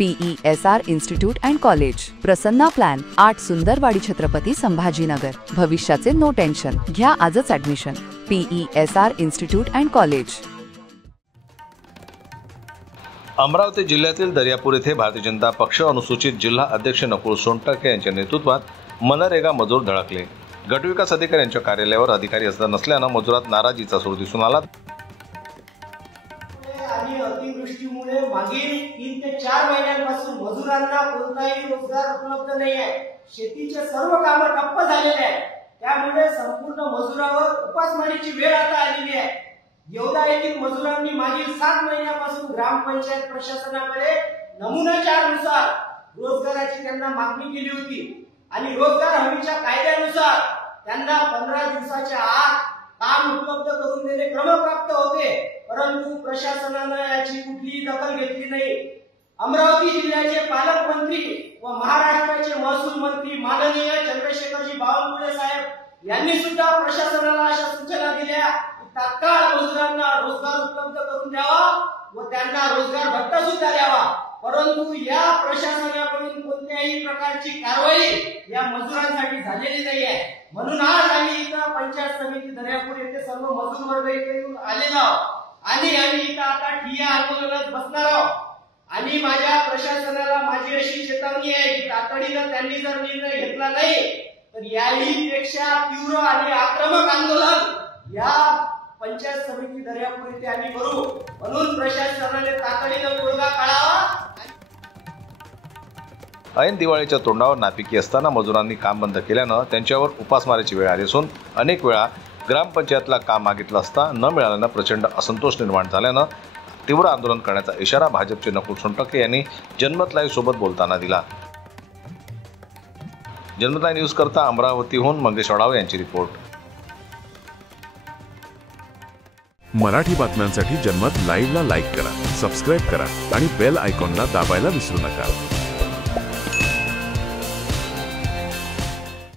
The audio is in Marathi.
PESR institute and college, Prasanna plan, 8 Sundarwadi Chhatrapati Sambhajinagar. भविष्याचे नो टेन्शन, घ्या आजच admission. PESR institute and college. Amravati जिल्ह्यातील दर्यापूर येथे भारतीय जनता पक्ष अनुसूचित जिल्हा अध्यक्ष नकुल सोनटके यांच्या नेतृत्वात मनरेगा मजूर धडकले। गटविकास अधिकारी यांच्या कार्यालयावर अधिकारी हजर नसल्याने मजुरात नाराजीचा सूर दिसून आला। अतिवृष्टीमुळे मागील 3 ते 4 महिन्यांपासून मजुरांना कोणताही रोजगार उपलब्ध नाही आहे। शेतीचे सर्व कामे ठप्प झालेले आहेत। त्यामुळे संपूर्ण मजुरावर उपासमारीची वेळ आता आलेली आहे। येवला येथील मजुरांनी मागील 7 महिन्यापासून ग्रामपंचायत प्रशासनाकडे नमुन्यानुसार रोजगाराची त्यांना मागणी केली होती आणि रोजगार हमीच्या कायद्यानुसार त्यांना 15 दिवसाच्या आत काम उपलब्ध करून देणे क्रमप्राप्त होते, परंतु प्रशासनाने याची कुठलीही दखल घेतली नाही। अमरावती जिल्ह्याचे पालकमंत्री व महाराष्ट्राचे महसूल मंत्री माननीय चंद्रशेखरजी बावनकुळे साहेब यांनी सुद्धा प्रशासनाला अशा सूचना दिल्या की तात्काळ मजुरांना रोजगार उपलब्ध करून द्यावा व त्यांना रोजगार भत्ता सुद्धा द्यावा, परंतु या प्रशासनाकडून कोणत्याही प्रकारची कारवाई या मजुरांसाठी झालेली नाही आहे। म्हणून आज आम्ही इथं पंचायत समिती दर्यापूर येथे सर्व मजूर वर्ग इथे येऊन आलेलो आहोत आणि आम्ही इथं आता ठिय्या आंदोलनात बसणार आहोत। आणि माझ्या प्रशासनाला माझी अशी चेतावणी आहे की तातडीने त्यांनी जर निर्णय घेतला नाही तर याही पेक्षा तीव्र आणि आक्रमक आंदोलन या पंचायत समिती दर्यापूर येथे आम्ही करू। म्हणून प्रशासनाने तातडीने तोडगा काढावा। ऐन दिवाळीच्या तोंडावर नापिकी असताना मजुरांनी काम बंद केल्यानं त्यांच्यावर उपासमारीची वेळ आली असून अनेक वेळा ग्रामपंचायतला काम मागितलं असता न मिळाल्यानं प्रचंड असंतोष निर्माण झाल्यानं तीव्र आंदोलन करण्याचा इशारा भाजपचे नकुल सोनटके यांनी जनमत लाईव्ह सोबत बोलताना दिला। जनमत लाईव्ह न्यूज करता अमरावतीहून मंगेश वडावे यांची रिपोर्ट। मराठी बातम्यांसाठी जनमत लाईव्हला लाईक करा, सबस्क्राईब करा आणि बेल आयकॉनला दाबायला विसरू नका।